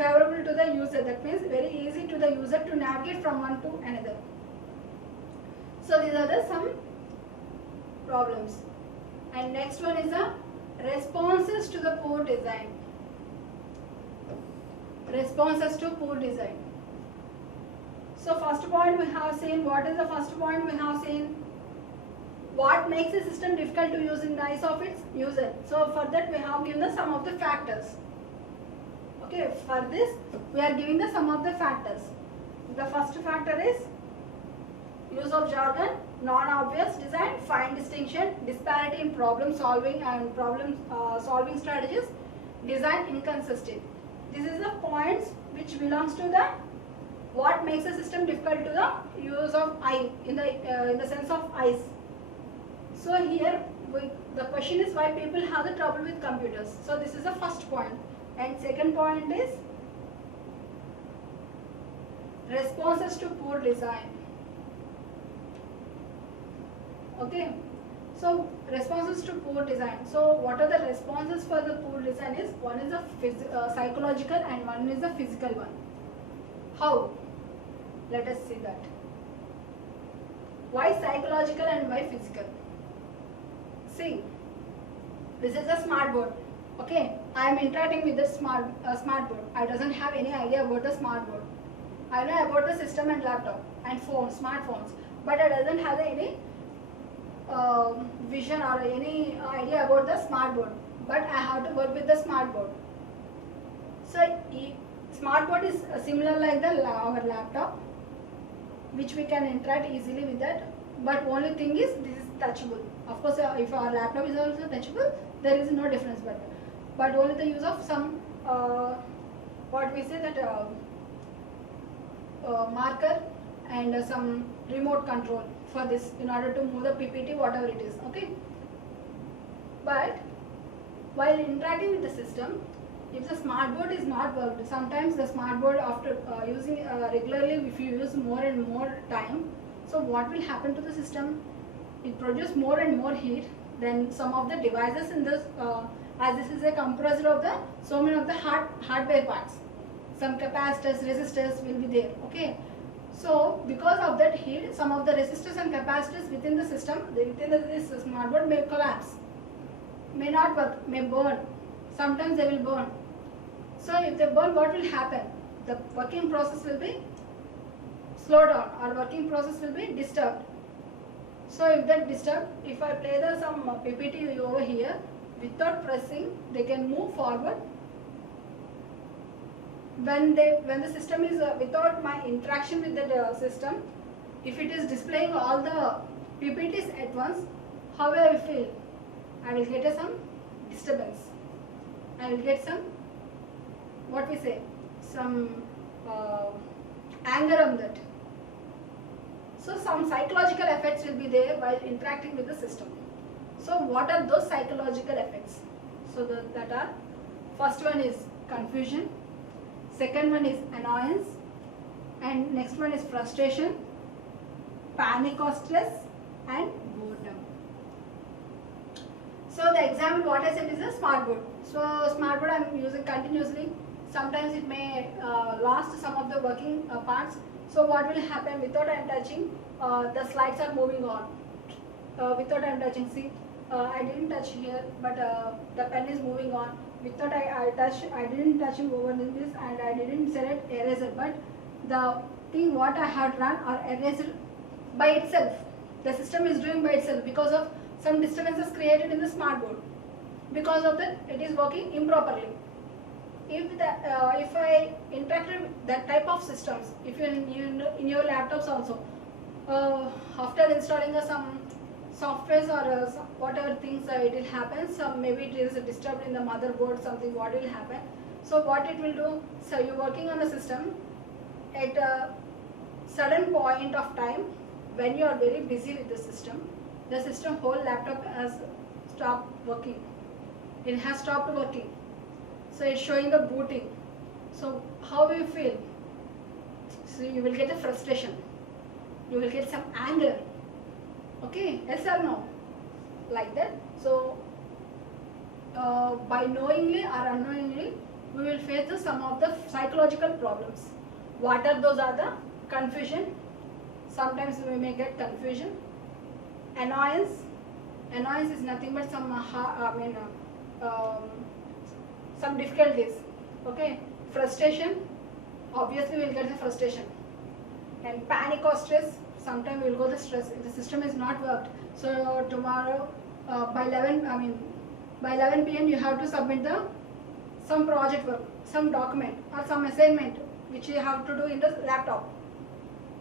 favorable to the user. That means very easy to the user to navigate from one to another. So these are the some problems. And next one is the responses to the poor design. Responses to poor design. So first point we have seen, what is the first point we have seen? What makes a system difficult to use in the eyes of its user. So for that we have given the sum of the factors. Okay, for this we are giving the sum of the factors. The first factor is use of jargon, non-obvious design, fine distinction, disparity in problem solving and problem solving strategies, design inconsistent. This is the points which belongs to the what makes a system difficult to the use of eye in the sense of eyes. So here the question is why people have the trouble with computers. So this is the first point. And second point is responses to poor design. Okay, so responses to poor design. So what are the responses for the poor design is, one is the psychological and one is the physical one. How? Let us see that. Why psychological and why physical? See, this is a smart board. Okay, I am interacting with the smart board. I doesn't have any idea about the smart board. I know about the system and laptop and phones, smartphones, but I doesn't have any vision or any idea about the smart board. But I have to work with the smart board. So smart board is similar like our laptop, which we can interact easily with that. But only thing is this is touchable. Of course, if our laptop is also touchable, there is no difference. But only the use of some what we say that marker and some remote control for this in order to move the PPT, whatever it is. Okay. But while interacting with the system, if the smart board is not worked, sometimes the smart board after using regularly, if you use more and more time, so what will happen to the system? It produces more and more heat. Then some of the devices in this, as this is a compressor of the so many of the hardware parts, some capacitors, resistors will be there. Okay. So because of that heat, some of the resistors and capacitors within the system, within this smart board may collapse, may not work, may burn. Sometimes they will burn. So if they burn, what will happen? The working process will be slowed down, or working process will be disturbed. So if that disturbed, if I play some PPT over here, without pressing, they can move forward. When the system is without my interaction with the system, if it is displaying all the PPTs at once, how will I feel? I will get some disturbance. I will get some, what we say, some anger on that. So some psychological effects will be there while interacting with the system. So what are those psychological effects? So that are, first one is confusion, second one is annoyance, and next one is frustration, panic or stress, and boredom. So the example what I said is a smart board. So smart board I am using continuously. Sometimes it may last some of the working parts. So what will happen without I am touching, the slides are moving on. Without I am touching, see, I didn't touch here, but the pen is moving on. Without I didn't touch over this, and I didn't select eraser. But the thing what I had run or erased by itself, the system is doing by itself because of some disturbances created in the smart board. Because of that, it is working improperly. If I interacted with that type of systems, if you in your laptops also, after installing some softwares or whatever things it will happen, some maybe it is disturbed in the motherboard, something what will happen. So what it will do, so you working on the system at a sudden point of time when you are very busy with the system whole laptop has stopped working. It has stopped working. So it's showing the booting. So how will you feel? So you will get a frustration. You will get some anger. Okay, yes or no? Like that. So by knowingly or unknowingly, we will face some of the psychological problems. What are those? Are the confusion. Sometimes we may get confusion. Annoyance. Annoyance is nothing but some difficulties. Okay. Frustration. Obviously, we will get the frustration. And panic or stress. Sometimes we will go the stress. The system is not worked. So tomorrow by 11 p.m. you have to submit some project work, some document or some assignment which you have to do in the laptop.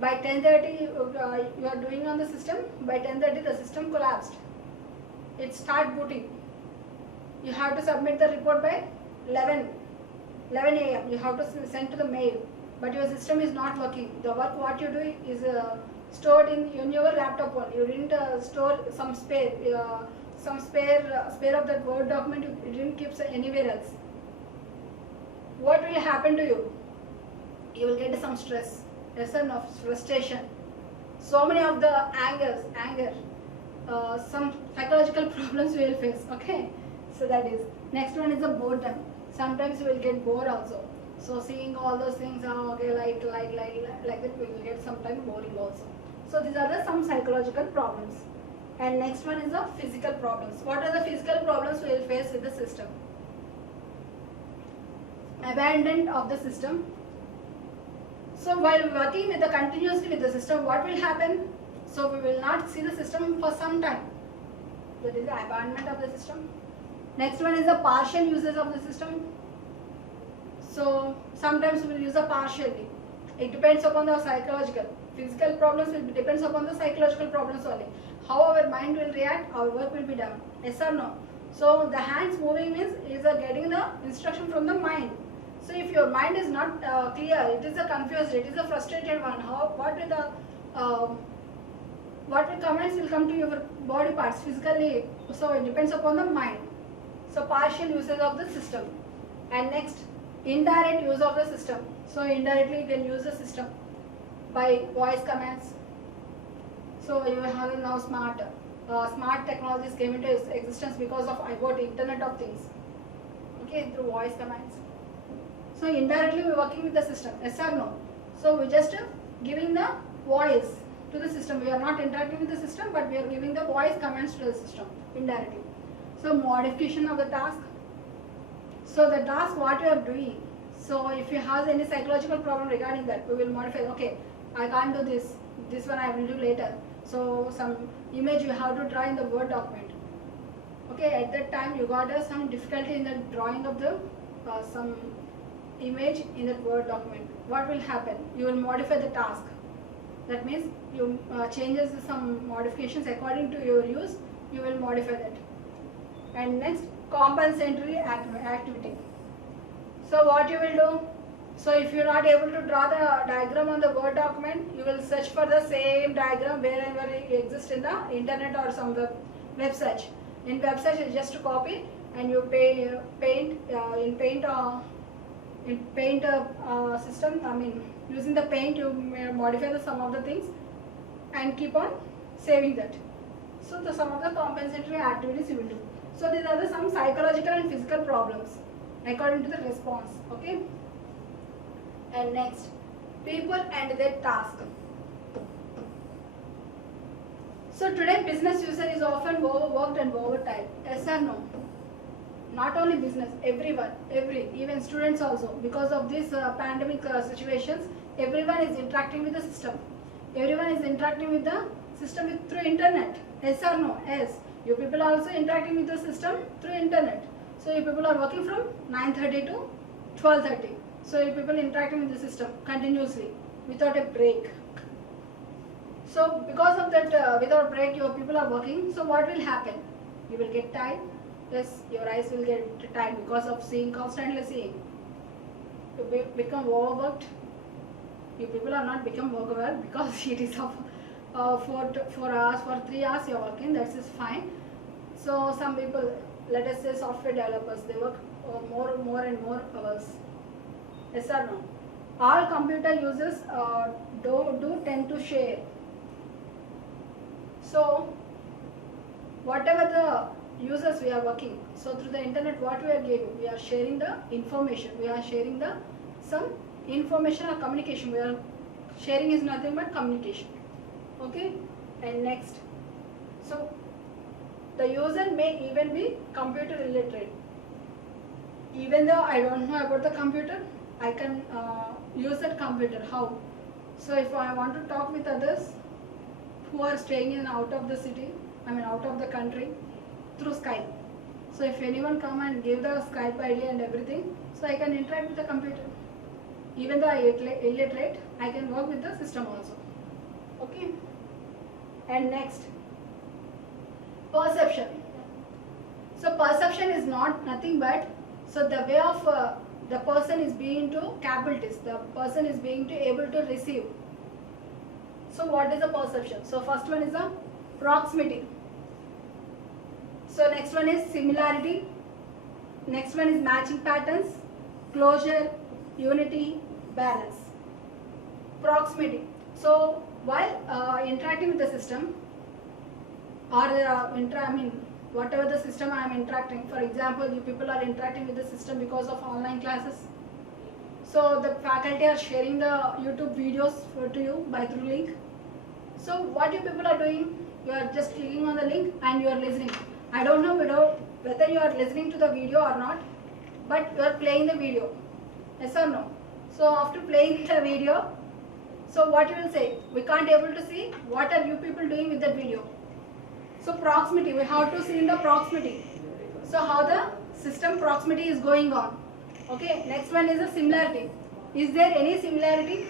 By 10:30 you are doing on the system. By 10:30 the system collapsed. It start booting. You have to submit the report by 11 a.m. You have to send to the mail, but your system is not working. The work what you do is stored in your laptop only. You didn't store some spare of that Word document. You didn't keep anywhere else. What will happen to you? You will get some stress, of frustration. So many of the anger, some psychological problems you will face. Okay, so that is. Next one is the boredom. Sometimes you will get bored also. So seeing all those things, okay, like that, we will get sometimes boring also. So these are some psychological problems. And next one is the physical problems. What are the physical problems we will face with the system? Abandonment of the system. So while working continuously with the system, what will happen? So we will not see the system for some time. That is the abandonment of the system. Next one is the partial uses of the system. So sometimes we will use a partially. It depends upon the psychological. Physical problems will depends upon the psychological problems only. How our mind will react, our work will be done. Yes or no? So the hands moving means is getting the instruction from the mind. So if your mind is not clear, it is a confused, it is a frustrated one. What will comments will come to your body parts physically. So it depends upon the mind. So partial uses of the system. And next, indirect use of the system. So indirectly you can use the system by voice commands. So you have now smart technologies came into existence because of IoT, Internet of Things. Okay, through voice commands. So indirectly we are working with the system. Yes or no? So we just giving the voice to the system. We are not interacting with the system, but we are giving the voice commands to the system indirectly. So modification of the task. So the task what you are doing. So if you have any psychological problem regarding that, we will modify. Okay, I can't do this. This one I will do later. So some image you have to draw in the Word document. Okay, at that time you got some difficulty in the drawing of the some image in that Word document. What will happen? You will modify the task. That means you changes some modifications according to your use. You will modify that. And next, compensatory activity. So what you will do? So if you are not able to draw the diagram on the Word document, you will search for the same diagram wherever it exists in the internet or some web search. In web search, you just copy and you paint system. Using the paint, you modify some of the things and keep on saving that. So some of the compensatory activities you will do. So these are some psychological and physical problems according to the response. Okay. And next, people and their task. So today business user is often overworked and overtired. Yes or no? Not only business, everyone, even students also. Because of this pandemic situations, everyone is interacting with the system. Everyone is interacting with the system through internet. Yes or no? Yes. You people are also interacting with the system through internet. So you people are working from 9:30 to 12:30. So you people interacting with the system continuously without a break. So because of that, without break, your people are working. So what will happen? You will get tired. Yes, your eyes will get tired because of constantly seeing. You become overworked. You people are not become overworked because it is of 4 hours, for 3 hours you are working. That is fine. So some people, let us say software developers, they work more and more hours. Yes or no? All computer users do tend to share. So whatever the users we are working. So through the internet, what we are giving, we are sharing the information. We are sharing the some information or communication. We are sharing is nothing but communication. Okay. And next, so the user may even be computer illiterate. Even though I don't know about the computer, I can use that computer. How? So if I want to talk with others who are staying in out of the city, out of the country, through Skype. So if anyone come and give the Skype ID and everything, so I can interact with the computer. Even though I illiterate, I can work with the system also. Okay. And next, perception. So perception is nothing but, so the way of the person is being to capabilities, the person is being to able to receive. So what is the perception? So first one is the proximity. So next one is similarity. Next one is matching patterns, closure, unity, balance. Proximity. So while interacting with the system, or whatever the system I am interacting, for example, you people are interacting with the system because of online classes. So the faculty are sharing the YouTube videos to you by through link. So what you people are doing, you are just clicking on the link and you are listening. I don't know whether you are listening to the video or not, but you are playing the video. Yes or no? So after playing the video, so what you will say? We can't able to see what are you people doing with that video. So proximity, we have to see in the proximity. So how the system proximity is going on. Okay, next one is the similarity. Is there any similarity?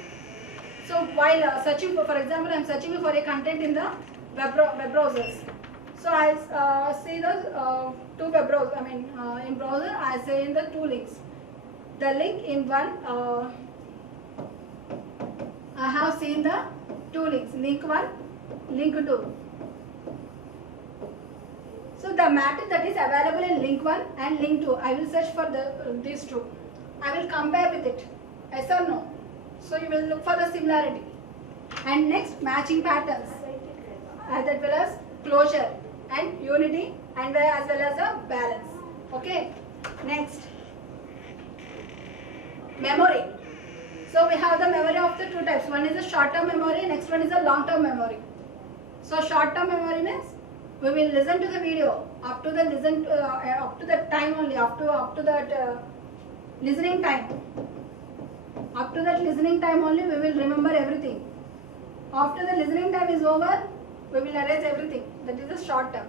So while searching for example, I am searching for a content in the web browsers. So I see the two web browsers, in browser I say in the two links. The link in one, I have seen the two links, link 1, link 2. So the matter that is available in link 1 and link 2, I will search for these two. I will compare with it, yes or no. So you will look for the similarity. And next, matching patterns, as well as closure and unity, and as well as a balance. Okay. Next, memory. So we have the memory of the two types. One is a short-term memory, next one is a long-term memory. So short-term memory means we will listen to the video up to the up to that time only, up to that listening time. Up to that listening time only we will remember everything. After the listening time is over, we will erase everything. That is the short term.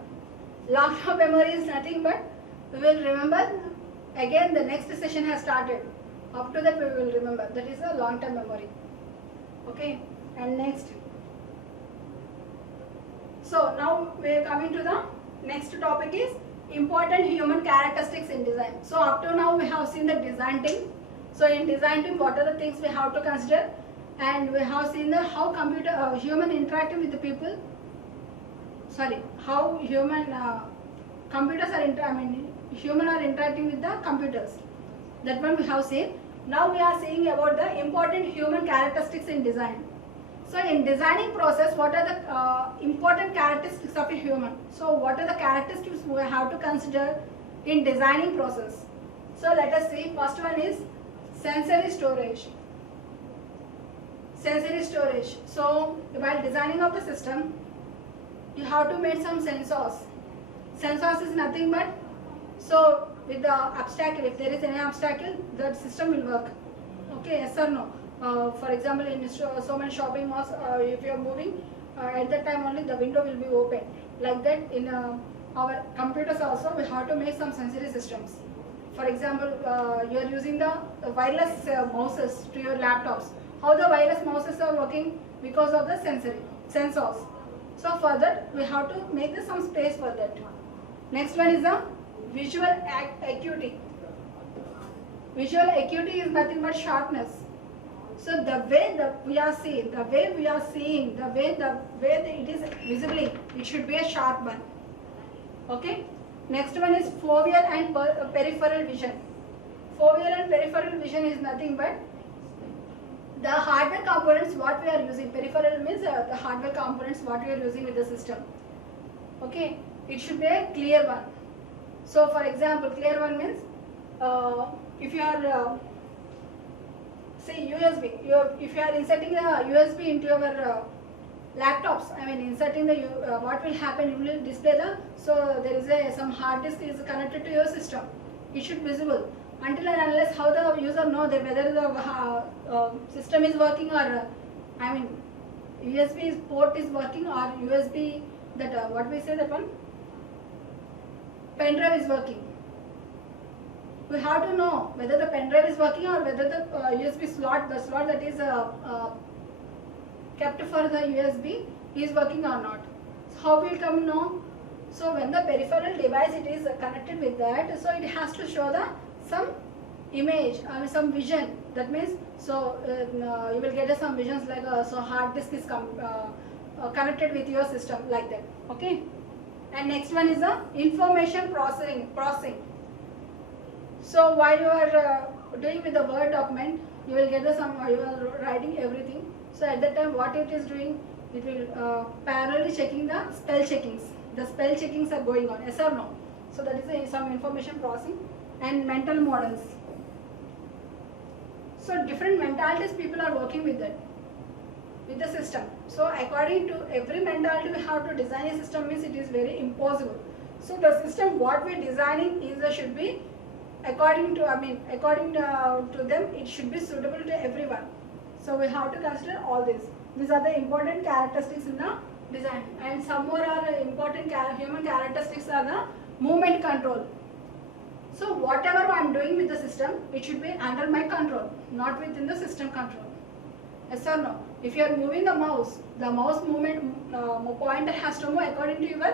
Long term memory is nothing but we will remember again the next session has started. Up to that we will remember. That is a long term memory. Okay. And next. So now we are coming to the next topic is important human characteristics in design. So up to now we have seen the design team. So in design team, what are the things we have to consider? And we have seen the how human interacting with the people. Sorry, how human computers are human are interacting with the computers. That one we have seen. Now we are seeing about the important human characteristics in design. So in designing process, what are the important characteristics of a human? So what are the characteristics we have to consider in designing process? So let us see. First one is sensory storage. Sensory storage. So while designing of the system, you have to make some sensors. Sensors is nothing but, so with the obstacle, if there is any obstacle, the system will work. Okay, yes or no? For example, in so many shopping malls, if you are moving, at that time only the window will be open. Like that, in our computers also, we have to make some sensory systems. For example, you are using the wireless mouses to your laptops. How the wireless mouses are working? Because of the sensors. So for that, we have to make some space for that. Next one is the visual acuity. Visual acuity is nothing but sharpness. So the way we are seeing, the way it is visibly, it should be a sharp one. Okay. Next one is foveal and peripheral vision. Foveal and peripheral vision is nothing but the hardware components what we are using. Peripheral means the hardware components what we are using with the system. Okay. It should be a clear one. So for example, clear one means if you are say USB, if you are inserting the USB into your laptops, I mean inserting the what will happen, you will display the, so there is a some hard disk is connected to your system, it should visible until and unless how the user know that whether the system is working or I mean USB port is working or USB that what we say that one pen drive is working. We have to know whether the pen drive is working or whether the USB slot, the slot that is kept for the USB is working or not. So how will come know? So when the peripheral device it is connected with that, so it has to show the some image or some vision. That means so you will get some visions like so hard disk is connected with your system like that. Okay. And next one is the information processing. So while you are doing with the Word document, you will get some, you are writing everything. So at that time what it is doing, it will parallelly checking the spell checkings. The spell checkings are going on, yes or no. So that is some information processing and mental models. So different mentalities people are working with that, with the system. So according to every mentality we have to design a system means it is very impossible. So the system what we are designing is should be according to, I mean according to them it should be suitable to everyone. So we have to consider all this. These are the important characteristics in the design, and some more are important human characteristics are the movement control. So whatever I am doing with the system, it should be under my control, not within the system control. Yes or no? If you are moving the mouse movement pointer has to move according to your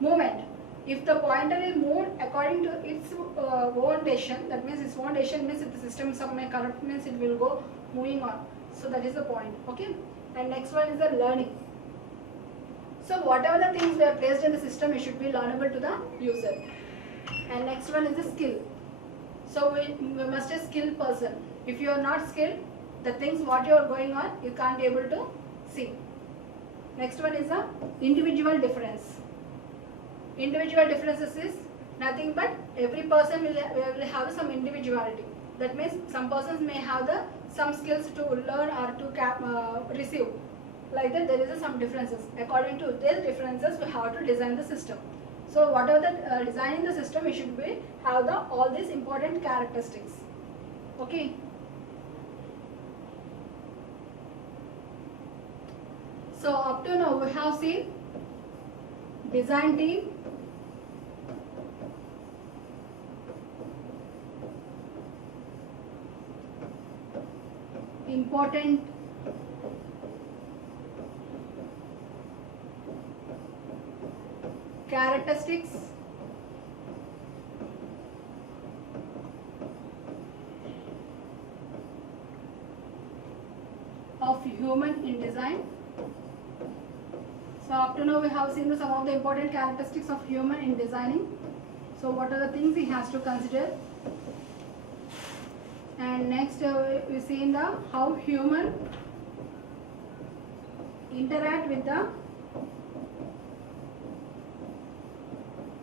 movement. If the pointer is moved according to its own decision, that means its own decision means if the system some may corrupt means it will go moving on. So that is the point. Okay. And next one is the learning. So whatever the things we are placed in the system, it should be learnable to the user. And next one is the skill. So we must be a skilled person. If you are not skilled, the things what you are going on, you can't be able to see. Next one is the individual difference. Individual differences is nothing but every person will have some individuality. That means some persons may have the some skills to learn or to receive. Like that there is some differences. According to these differences we have to design the system. So whatever the designing the system, we should be have the all these important characteristics. Okay. So up to now we have seen design team, important characteristics, of human in design. So up to now we have seen some of the important characteristics of human in designing. So what are the things he has to consider? And next we see in the how human interact with the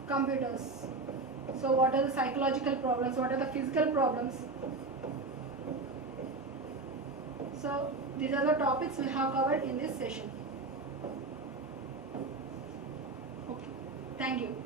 computers. So what are the psychological problems, what are the physical problems? So these are the topics we have covered in this session. Okay, thank you.